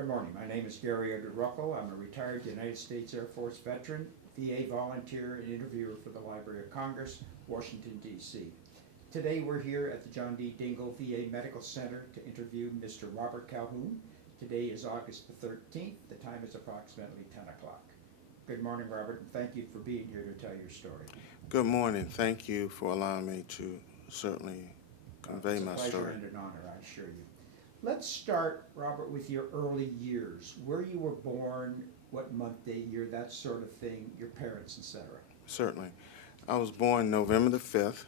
Good morning. My name is Gary Edward Ruckel. I'm a retired United States Air Force veteran, VA volunteer, and interviewer for the Library of Congress, Washington, D.C. Today we're here at the John D. Dingell VA Medical Center to interview Mr. Robert Calhoun. Today is August the 13th. The time is approximately 10 o'clock. Good morning, Robert, and thank you for being here to tell your story. Good morning. Thank you for allowing me to certainly convey my story. It's a pleasure and an honor, I assure you. Let's start, Robert, with your early years. Where you were born, what month, day, year, that sort of thing, your parents, etc. Certainly. I was born November the 5th,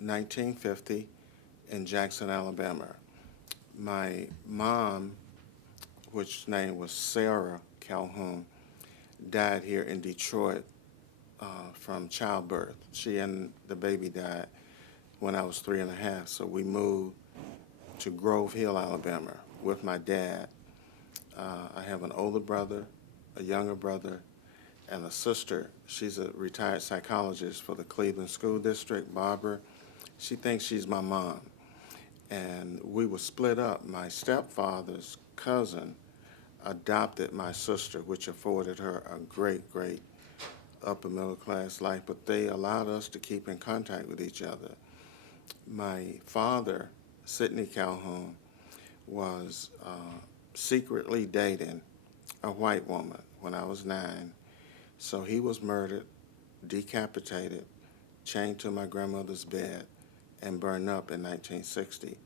1950, in Jackson, Alabama. My mom, which name was Sarah Calhoun, died here in Detroit from childbirth. She and the baby died when I was 3.5, so we moved to Grove Hill, Alabama, with my dad. I have an older brother, a younger brother, and a sister. She's a retired psychologist for the Cleveland School District, Barbara. She thinks she's my mom. And we were split up. My stepfather's cousin adopted my sister, which afforded her a great upper middle class life, but they allowed us to keep in contact with each other. My father, Sidney Calhoun, was secretly dating a white woman when I was 9. So he was murdered, decapitated, chained to my grandmother's bed, and burned up in 1960.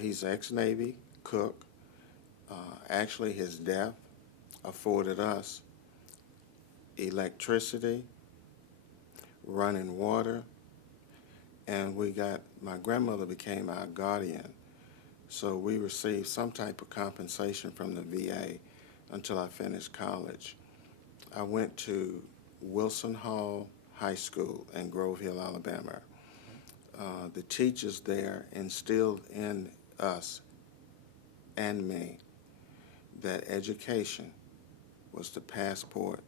He's ex-Navy, cook. Actually, his death afforded us electricity, running water, and my grandmother became our guardian. So we received some type of compensation from the VA until I finished college. I went to Wilson Hall High School in Grove Hill, Alabama. The teachers there instilled in us and me that education was the passport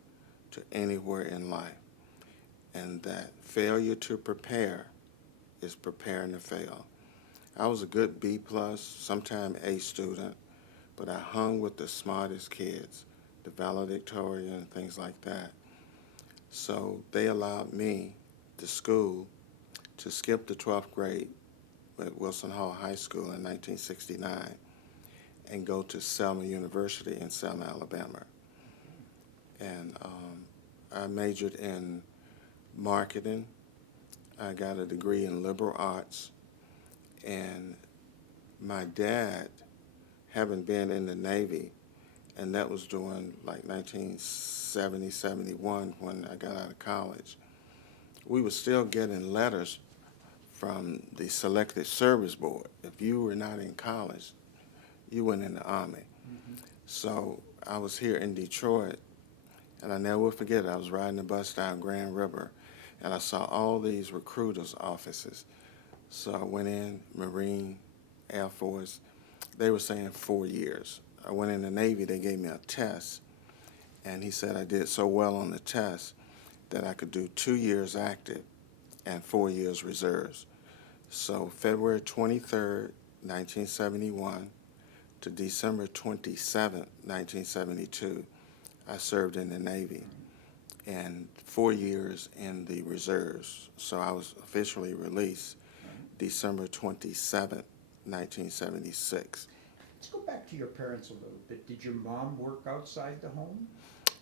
to anywhere in life, and that failure to prepare is preparing to fail. I was a good B+, sometime A student, but I hung with the smartest kids, the valedictorian and things like that. So they allowed me, the school, to skip the 12th grade at Wilson Hall High School in 1969 and go to Selma University in Selma, Alabama. And I majored in marketing. I got a degree in liberal arts. And my dad, having been in the Navy, and that was during like 1970, 71 when I got out of college, we were still getting letters from the Selected Service Board. If you were not in college, you went in the Army. So I was here in Detroit, and I never will forget it. I was riding the bus down Grand River, and I saw all these recruiters' offices. So I went in, Marine, Air Force. They were saying 4 years. I went in the Navy, they gave me a test, and he said I did so well on the test that I could do 2 years active and 4 years reserves. So February 23rd, 1971 to December 27th, 1972, I served in the Navy and 4 years in the reserves. So I was officially released December 27th, 1976. Let's go back to your parents a little bit. Did your mom work outside the home?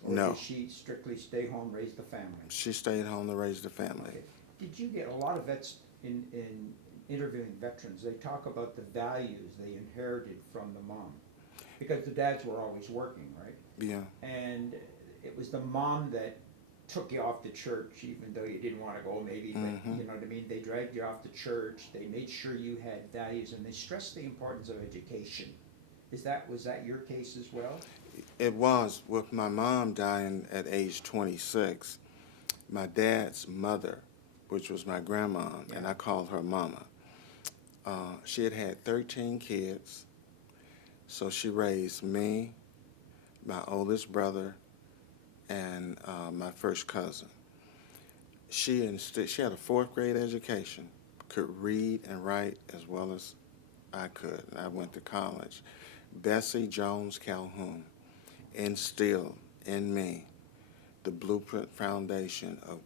Or No. did she strictly stay home, raise the family? She stayed home to raise the family. Okay. Did you get a lot of vets in interviewing veterans? They talk about the values they inherited from the mom, because the dads were always working, right? Yeah. And it was the mom that took you off to church, even though you didn't want to go, maybe. But you know what I mean. They dragged you off to church. They made sure you had values, and they stressed the importance of education. Was that your case as well? It was. With my mom dying at age 26, my dad's mother, which was my grandma, and I called her mama, she had 13 kids, so she raised me, my oldest brother, and my first cousin. She had a 4th grade education, could read and write as well as I could, and I went to college. Bessie Jones Calhoun instilled in me the blueprint foundation of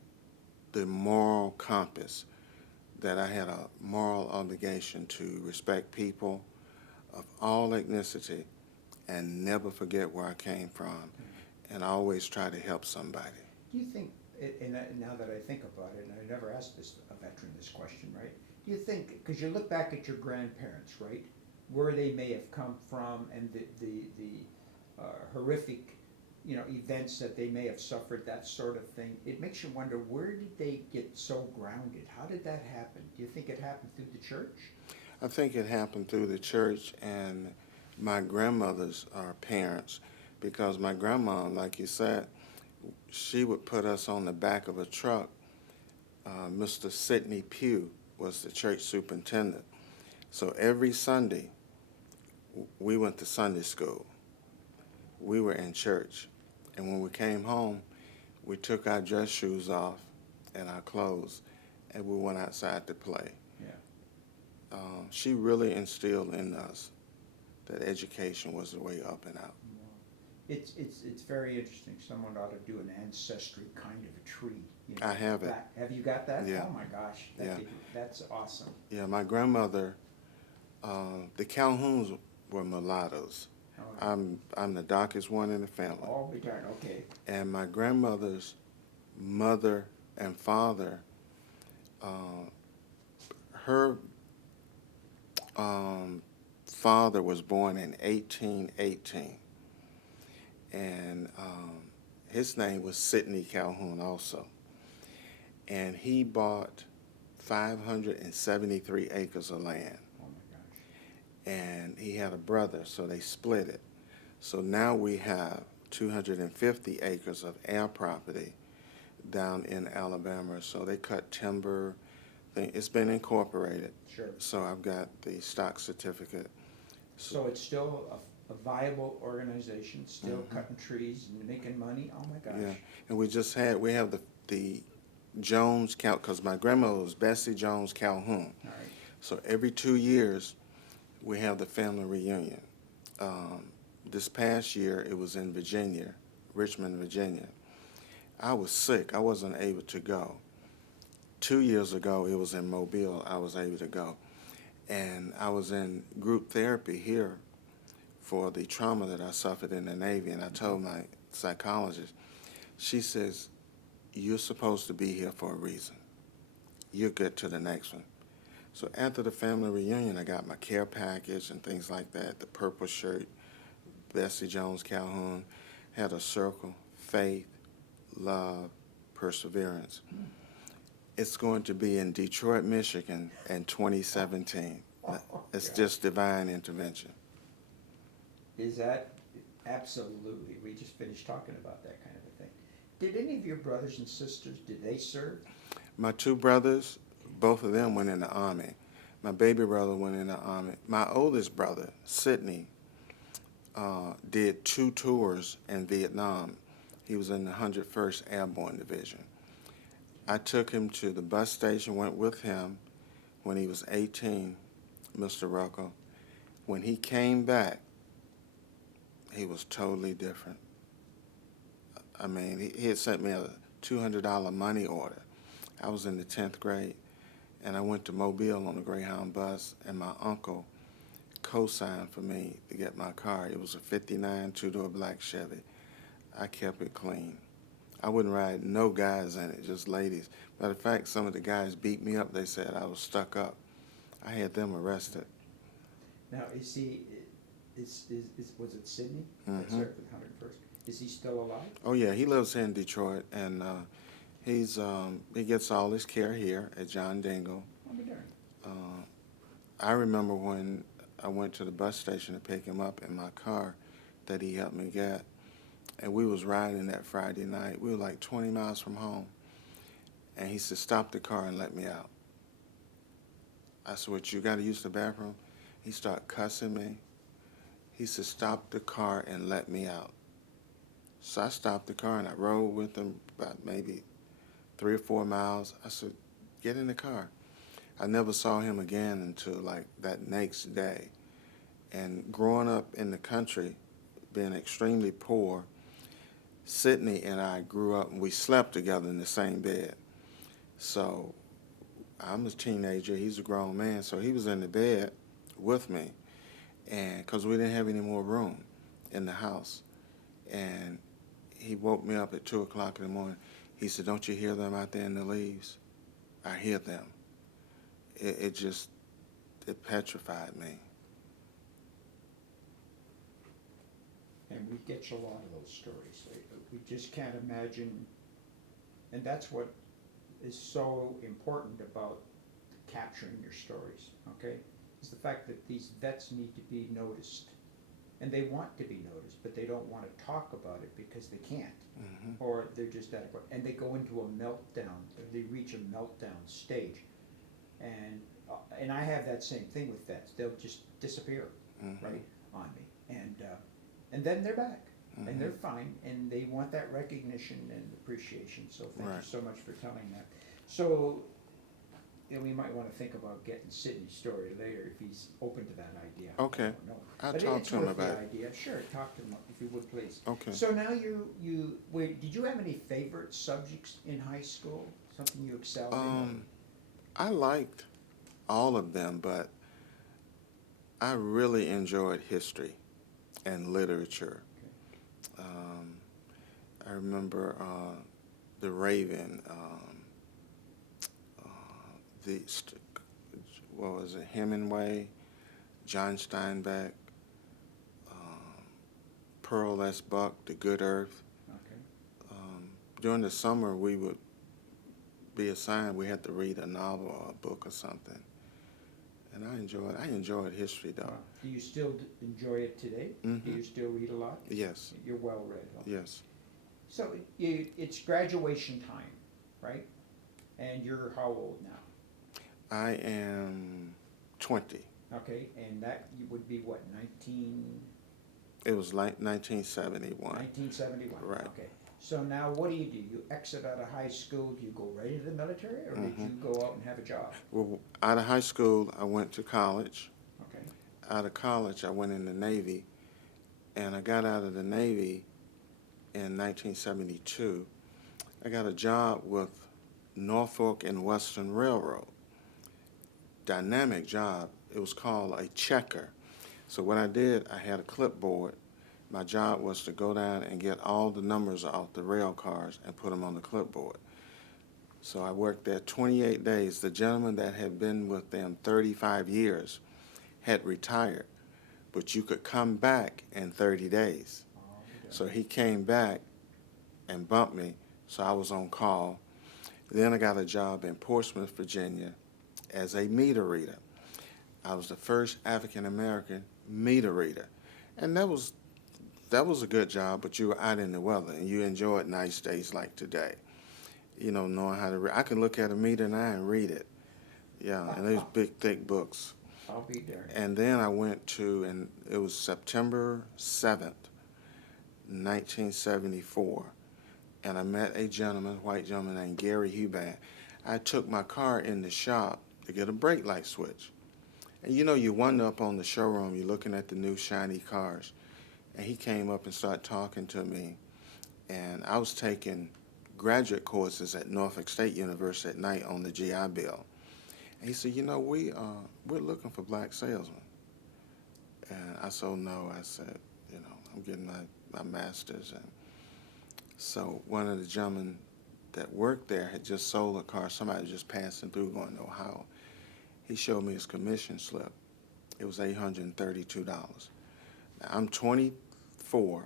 the moral compass that I had a moral obligation to respect people of all ethnicity and never forget where I came from and always try to help somebody. Do you think, and now that I think about it, and I never asked a veteran this question, right? Do you think, because you look back at your grandparents, right, where they may have come from and the horrific, events that they may have suffered, that sort of thing, it makes you wonder, where did they get so grounded? How did that happen? Do you think it happened through the church? I think it happened through the church and my grandmother's parents, because my grandma, like you said, she would put us on the back of a truck. Mr. Sidney Pugh was the church superintendent. So every Sunday, we went to Sunday school. We were in church. And when we came home, we took our dress shoes off and our clothes, and we went outside to play. Yeah. She really instilled in us that education was the way up and out. It's very interesting. Someone ought to do an ancestry kind of a tree. I have it. Have you got that? Yeah. Oh my gosh, that's awesome. Yeah, my grandmother, the Calhouns were mulattoes. Oh, I'm the darkest one in the family. oh, be darned, okay. And my grandmother's mother and father, her father was born in 1818, and his name was Sidney Calhoun also. And he bought 573 acres of land. Oh my gosh. And he had a brother, so they split it. So now we have 250 acres of air property down in Alabama. So they cut timber. It's been incorporated. Sure. So I've got the stock certificate. So it's still a viable organization, still cutting trees and making money. Oh my gosh. Yeah, and we have the Jones count, because my grandmother was Bessie Jones Calhoun. All right. So every 2 years, we have the family reunion. This past year, it was in Virginia, Richmond, Virginia. I was sick. I wasn't able to go. 2 years ago, it was in Mobile. I was able to go. And I was in group therapy here for the trauma that I suffered in the Navy. And I told my psychologist, she says, you're supposed to be here for a reason. You'll get to the next one. So after the family reunion, I got my care package and things like that, the purple shirt, Bessie Jones Calhoun, had a circle, faith, love, perseverance. It's going to be in Detroit, Michigan in 2017. It's just divine intervention. Is that absolutely? We just finished talking about that kind of a thing. Did any of your brothers and sisters, did they serve? My two brothers, both of them went in the Army. My baby brother went in the Army. My oldest brother, Sidney, did 2 tours in Vietnam. He was in the 101st Airborne Division. I took him to the bus station, went with him when he was 18, Mr. Ruckel. When he came back, he was totally different. I mean, he had sent me a $200 money order. I was in the 10th grade, and I went to Mobile on the Greyhound bus, and my uncle co-signed for me to get my car. It was a 59 two-door black Chevy. I kept it clean. I wouldn't ride no guys in it, just ladies. Matter of fact, some of the guys beat me up. They said I was stuck up. I had them arrested. Now, is he, was it Sidney? That Mhm. served in 101st. Is he still alive? Oh yeah, he lives here in Detroit, and he gets all his care here at John Dingle. I'll be darned. I remember when I went to the bus station to pick him up in my car that he helped me get, and we was riding that Friday night. We were like 20 miles from home, and he said, stop the car and let me out. I said, what, you got to use the bathroom? He started cussing me. He said, stop the car and let me out. So I stopped the car and I rode with him about maybe 3 or 4 miles. I said, get in the car. I never saw him again until like that next day. And growing up in the country, being extremely poor, Sydney and I grew up and we slept together in the same bed. So I'm a teenager, he's a grown man, so he was in the bed with me, and because we didn't have any more room in the house. And he woke me up at 2 o'clock in the morning. He said, "Don't you hear them out there in the leaves?" I hear them. It petrified me. And we get you a lot of those stories. We just can't imagine, and that's what is so important about capturing your stories, okay? Is the fact that these vets need to be noticed. And they want to be noticed, but they don't want to talk about it because they can't. Mm-hmm. Or they're just adequate. And they go into a meltdown, or they reach a meltdown stage. And I have that same thing with vets. They'll just disappear, Mm-hmm. right, on me. And then they're back. Mm-hmm. And they're fine, and they want that recognition and appreciation. So thank you Right. so much for telling that. So, we might want to think about getting Sydney's story later if he's open to that idea. Okay. I don't know. I'll But talk it's to him worth the about it. idea. Sure, talk to him if you would, please. Okay. So now did you have any favorite subjects in high school? Something you excelled in? I liked all of them, but I really enjoyed history and literature. I remember The Raven, what was it, Hemingway, John Steinbeck, Pearl S. Buck, The Good Earth. Okay. During the summer, we would be assigned, we had to read a novel or a book or something. And I enjoyed history, though. Wow. Do you still enjoy it today? Mhm. Do you still read a lot? Yes, You're well read. Huh? yes. So it's graduation time, right? And you're how old now? I am 20. Okay, and that would be what, It was like 1971. 1971? Right. Okay. So now what do? You exit out of high school, do you go right into the military, or did you go out and have a job? Well, out of high school, I went to college. Okay. Out of college, I went in the Navy, and I got out of the Navy in 1972. I got a job with Norfolk and Western Railroad. Dynamic job. It was called a checker. So what I did, I had a clipboard. My job was to go down and get all the numbers off the rail cars and put them on the clipboard. So I worked there 28 days. The gentleman that had been with them 35 years had retired, but you could come back in 30 days. So he came back and bumped me, so I was on call. Then I got a job in Portsmouth, Virginia as a meter reader. I was the first African-American meter reader. And that was a good job, but you were out in the weather, and you enjoyed nice days like today. You know, knowing how to read. I can look at a meter now and read it. Yeah, and these big, thick books. I'll be there. And then I went to, and it was September 7th, 1974, and I met a gentleman, white gentleman named Gary Huban. I took my car in the shop to get a brake light switch. And you know, you wander up on the showroom, you're looking at the new shiny cars. And he came up and started talking to me. And I was taking graduate courses at Norfolk State University at night on the GI Bill. And he said, you know, we're looking for black salesmen. And I said, no. I said, you know, I'm getting my master's. And so one of the gentlemen that worked there had just sold a car. Somebody was just passing through going to Ohio. He showed me his commission slip. It was $832. Now, I'm 24,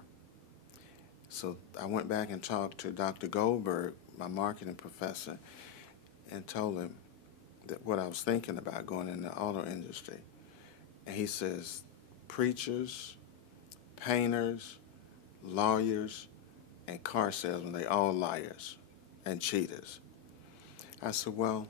so I went back and talked to Dr. Goldberg, my marketing professor, and told him that what I was thinking about going in the auto industry. And he says, preachers, painters, lawyers, and car salesmen, they all liars and cheaters. I said, well,